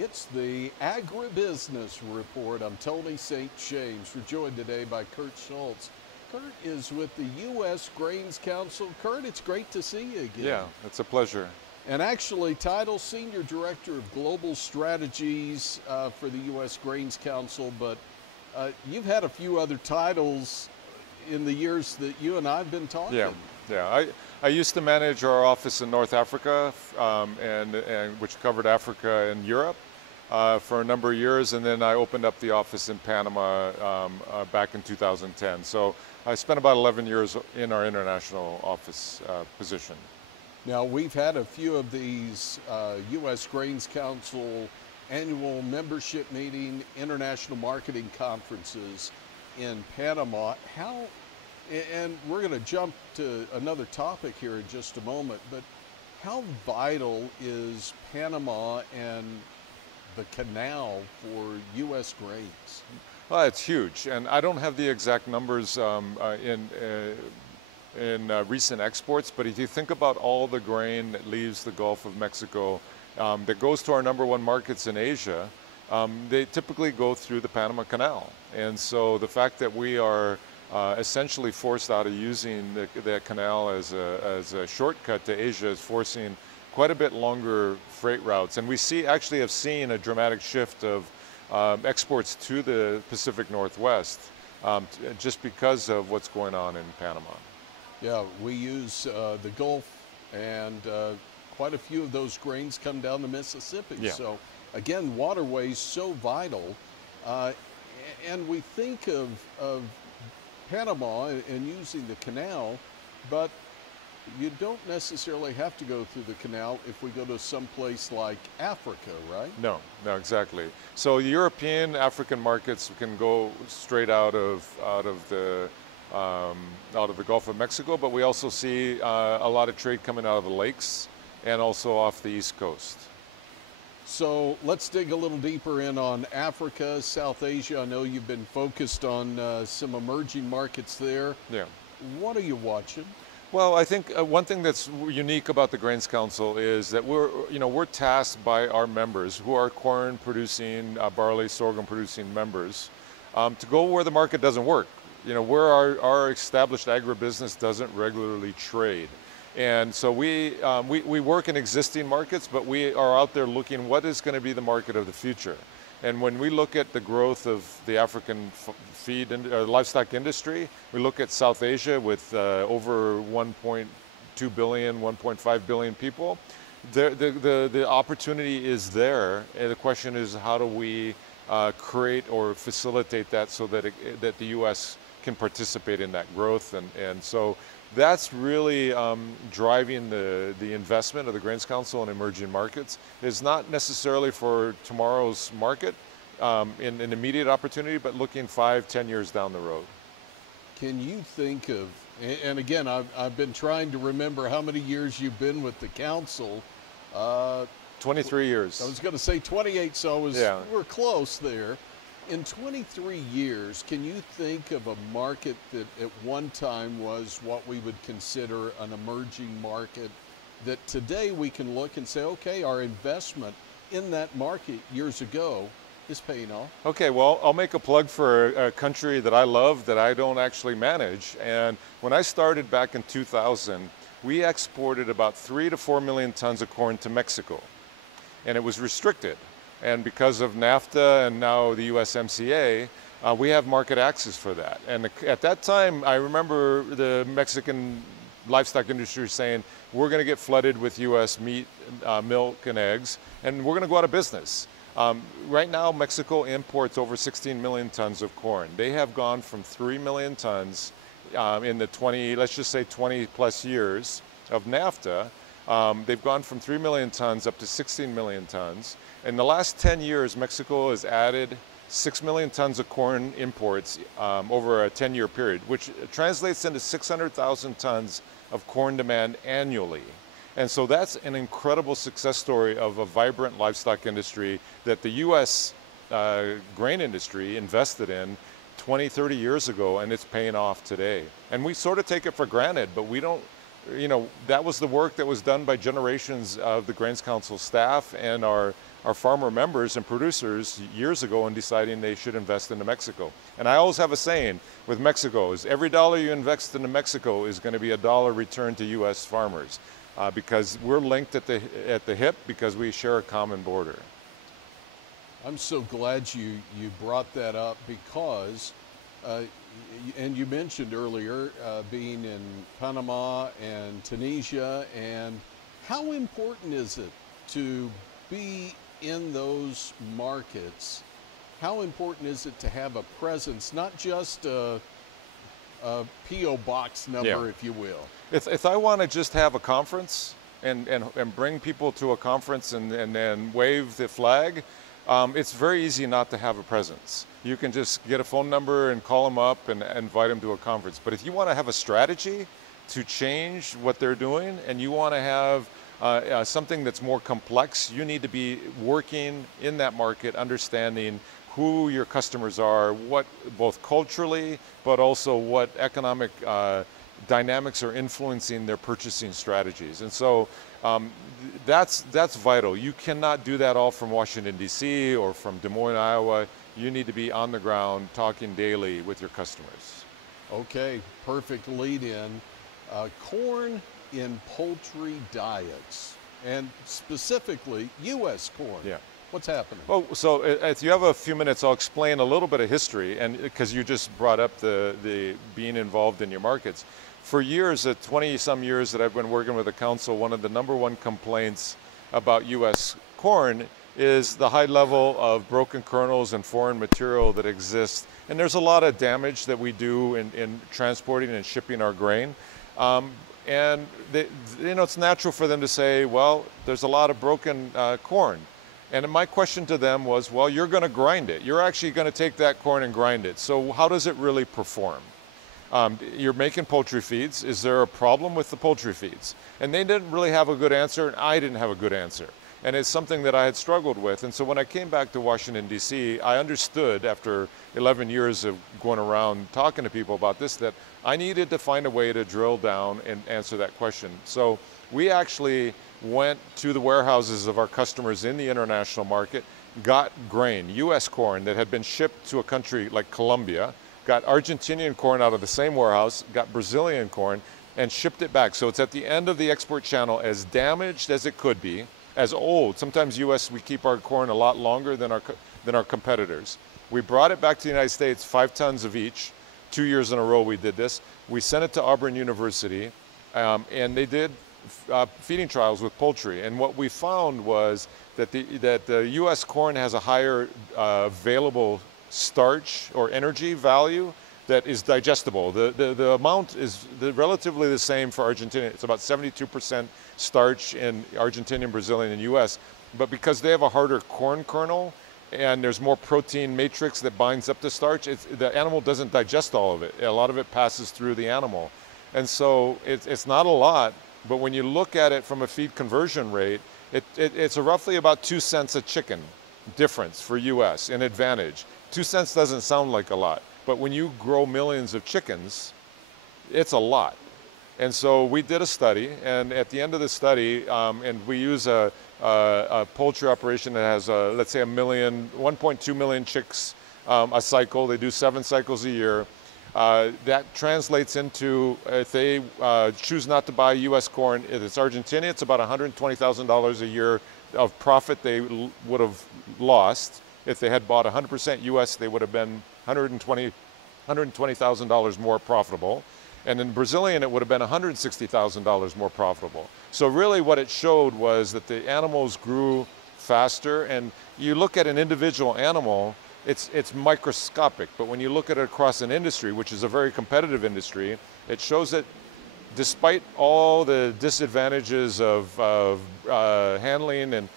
It's the Agribusiness Report. I'm Tony St. James. We're joined today by Kurt Shultz. Kurt is with the U.S. Grains Council. Kurt, it's great to see you again. Yeah, it's a pleasure. And actually, title Senior Director of Global Strategies for the U.S. Grains Council, but you've had a few other titles in the years that you and I have been talking. Yeah. I used to manage our office in North Africa, and which covered Africa and Europe for a number of years, and then I opened up the office in Panama back in 2010. So I spent about 11 years in our international office position. Now, we've had a few of these U.S. Grains Council annual membership meeting, international marketing conferences in Panama. And we're going to jump to another topic here in just a moment, but how vital is Panama and the canal for U.S. grains? Well, it's huge, and I don't have the exact numbers in recent exports, but if you think about all the grain that leaves the Gulf of Mexico that goes to our #1 markets in Asia, they typically go through the Panama Canal. And so the fact that we are essentially forced out of using that canal as a shortcut to Asia is forcing quite a bit longer freight routes. And we actually have seen a dramatic shift of exports to the Pacific Northwest just because of what's going on in Panama. Yeah, we use the Gulf, and quite a few of those grains come down the Mississippi. Yeah. So again, waterways so vital. And we think of Panama and using the canal, but you don't necessarily have to go through the canal if we go to some place like Africa, right? No, exactly. So European, African markets can go straight out of the Gulf of Mexico, but we also see a lot of trade coming out of the lakes and also off the East Coast. So let's dig a little deeper in on Africa, South Asia. I know you've been focused on some emerging markets there. Yeah. What are you watching? Well, I think one thing that's unique about the Grains Council is that we're tasked by our members, who are corn producing, barley, sorghum producing members, to go where the market doesn't work. Where our established agribusiness doesn't regularly trade. And so we work in existing markets, but we are out there looking what is going to be the market of the future. And when we look at the growth of the African feed and livestock industry, we look at South Asia with over 1.2 billion, 1.5 billion people. The opportunity is there, and the question is how do we create or facilitate that so that that the U.S. can participate in that growth, and so that's really driving the investment of the Grains Council in emerging markets. It's not necessarily for tomorrow's market in an immediate opportunity, but looking 5-10 years down the road. Can you think of, and again, I've been trying to remember how many years you've been with the council. 23 years. I was going to say 28, so we're close there. In 23 years, can you think of a market that at one time was what we would consider an emerging market that today we can look and say, okay, our investment in that market years ago is paying off? Okay, well, I'll make a plug for a country that I love that I don't actually manage. And when I started back in 2000, we exported about 3 to 4 million tons of corn to Mexico, and it was restricted. And because of NAFTA and now the USMCA, we have market access for that. And at that time, I remember the Mexican livestock industry saying, we're going to get flooded with U.S. meat, milk, and eggs, and we're going to go out of business. Right now, Mexico imports over 16 million tons of corn. They have gone from 3 million tons in the let's just say 20 plus years of NAFTA. They've gone from 3 million tons up to 16 million tons. In the last 10 years, Mexico has added 6 million tons of corn imports over a 10-year period, which translates into 600,000 tons of corn demand annually. And so that's an incredible success story of a vibrant livestock industry that the U.S. Grain industry invested in 20, 30 years ago, and it's paying off today. And we sort of take it for granted, but we don't you know, that was the work that was done by generations of the Grains Council staff and our farmer members and producers years ago in deciding they should invest into Mexico. And I always have a saying with Mexico is every dollar you invest into Mexico is going to be a dollar returned to U.S. farmers because we're linked at the hip because we share a common border. I'm so glad you brought that up because, and you mentioned earlier being in Panama and Tunisia, and how important is it to be in those markets? How important is it to have a presence, not just a P.O. box number, if you will? If I want to just have a conference and bring people to a conference and then wave the flag, it's very easy not to have a presence. You can just get a phone number and call them up and invite them to a conference. But if you want to have a strategy to change what they're doing and you want to have something that's more complex, you need to be working in that market, understanding who your customers are, what both culturally, but also what economic dynamics are influencing their purchasing strategies. And so that's vital. You cannot do that all from Washington, D.C. or from Des Moines, Iowa. You need to be on the ground talking daily with your customers. Okay, perfect lead in. Corn in poultry diets, and specifically U.S. corn. Yeah. What's happening? Well, so if you have a few minutes, I'll explain a little bit of history, and because you just brought up the being involved in your markets. For years, the 20-some years that I've been working with the council, one of the #1 complaints about U.S. corn is the high level of broken kernels and foreign material that exists. And there's a lot of damage that we do in transporting and shipping our grain. And you know, it's natural for them to say, well, there's a lot of broken corn. And my question to them was, well, you're going to grind it. You're actually going to take that corn and grind it. So how does it really perform? You're making poultry feeds. Is there a problem with the poultry feeds? And they didn't really have a good answer, and I didn't have a good answer. And it's something that I had struggled with. And so when I came back to Washington, D.C., I understood after 11 years of going around talking to people about this, that I needed to find a way to drill down and answer that question. So we actually went to the warehouses of our customers in the international market, got grain, U.S. corn that had been shipped to a country like Colombia, got Argentinian corn out of the same warehouse, got Brazilian corn, and shipped it back. So it's at the end of the export channel, as damaged as it could be, as old. Sometimes U.S., we keep our corn a lot longer than our competitors. We brought it back to the United States, 5 tons of each. 2 years in a row we did this. We sent it to Auburn University, and they did feeding trials with poultry. And what we found was that the U.S. corn has a higher available starch or energy value that is digestible. The amount is relatively the same for Argentina. It's about 72% starch in Argentinian, Brazilian, and U.S. But because they have a harder corn kernel and there's more protein matrix that binds up the starch, the animal doesn't digest all of it. A lot of it passes through the animal. And so it's not a lot, but when you look at it from a feed conversion rate, it's roughly about 2 cents a chicken difference for U.S. in advantage. 2 cents doesn't sound like a lot, but when you grow millions of chickens, it's a lot. And so we did a study, and at the end of the study, and we use a poultry operation that has, let's say, 1.2 million chicks a cycle. They do 7 cycles a year. That translates into, if they choose not to buy U.S. corn, if it's Argentina, it's about $120,000 a year of profit they would have lost. If they had bought 100% U.S., they would have been $120,000 more profitable. And in Brazilian, it would have been $160,000 more profitable. So really what it showed was that the animals grew faster, and you look at an individual animal, it's microscopic, but when you look at it across an industry, which is a very competitive industry, it shows that despite all the disadvantages of handling and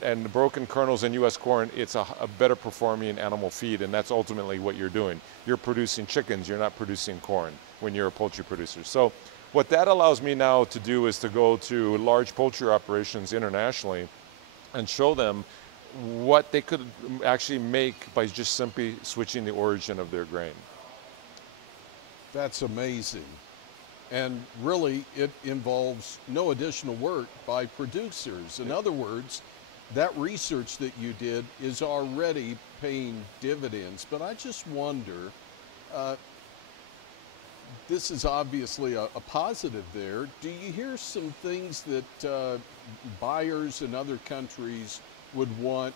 the broken kernels in U.S. corn, it's a better performing animal feed, and that's ultimately what you're doing. You're producing chickens, you're not producing corn when you're a poultry producer. So what that allows me now to do is to go to large poultry operations internationally and show them what they could actually make by just simply switching the origin of their grain. That's amazing. And really, it involves no additional work by producers. In other words, that research that you did is already paying dividends. But I just wonder, this is obviously a positive there. Do you hear some things that buyers in other countries would want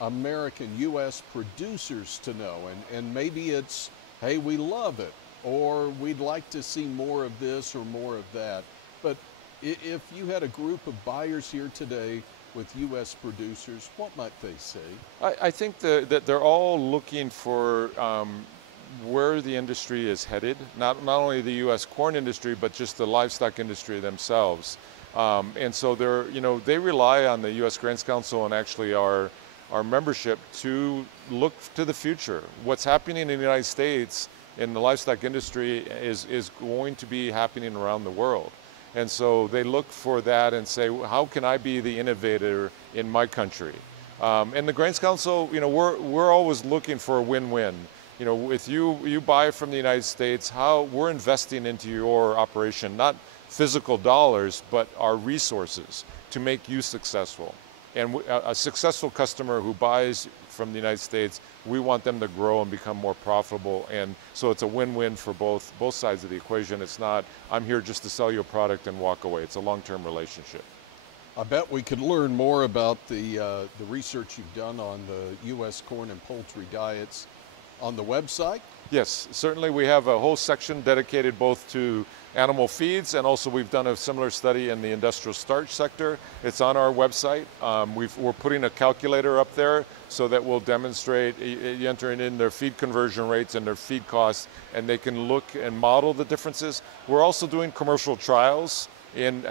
American, U.S. producers to know? And maybe it's, hey, we love it, or we'd like to see more of this or more of that. But if you had a group of buyers here today with U.S. producers, what might they say? I think that they're all looking for where the industry is headed, not only the U.S. corn industry, but just the livestock industry themselves. And so they rely on the U.S. Grains Council and actually our membership to look to the future. What's happening in the United States in the livestock industry is going to be happening around the world. And so they look for that and say, how can I be the innovator in my country? And the Grains Council, we're always looking for a win-win. If you buy from the United States, we're investing into your operation, not physical dollars, but our resources to make you successful. And a successful customer who buys from the United States, we want them to grow and become more profitable. And so it's a win-win for both sides of the equation. It's not, I'm here just to sell you a product and walk away. It's a long-term relationship. I bet we could learn more about the research you've done on the U.S. corn and poultry diets on the website? Yes, certainly we have a whole section dedicated both to animal feeds, and also we've done a similar study in the industrial starch sector. It's on our website. We're putting a calculator up there so that we'll demonstrate entering in their feed conversion rates and their feed costs, and they can look and model the differences. We're also doing commercial trials, and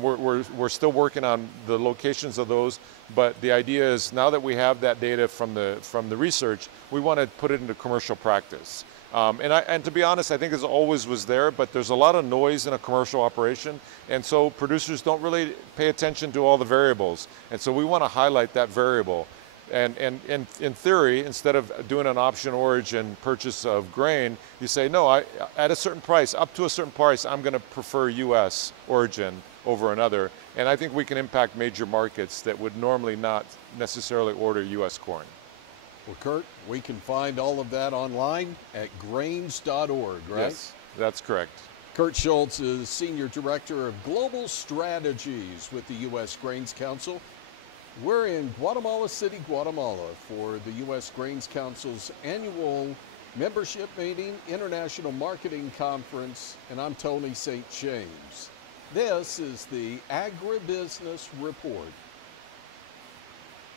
we're still working on the locations of those. But the idea is, now that we have that data from the research, we want to put it into commercial practice. And to be honest, I think it always was there, but there's a lot of noise in a commercial operation, and so producers don't really pay attention to all the variables. And so we want to highlight that variable. And in theory, instead of doing an option origin purchase of grain, you say, no, at a certain price, up to a certain price, I'm going to prefer U.S. origin over another. And I think we can impact major markets that would normally not necessarily order U.S. corn. Well, Kurt, we can find all of that online at grains.org, right? Yes, that's correct. Kurt Shultz is Senior Director of Global Strategies with the U.S. Grains Council. We're in Guatemala City, Guatemala for the U.S. Grains Council's annual membership meeting, International Marketing Conference, and I'm Tony St. James. This is the Agribusiness Report.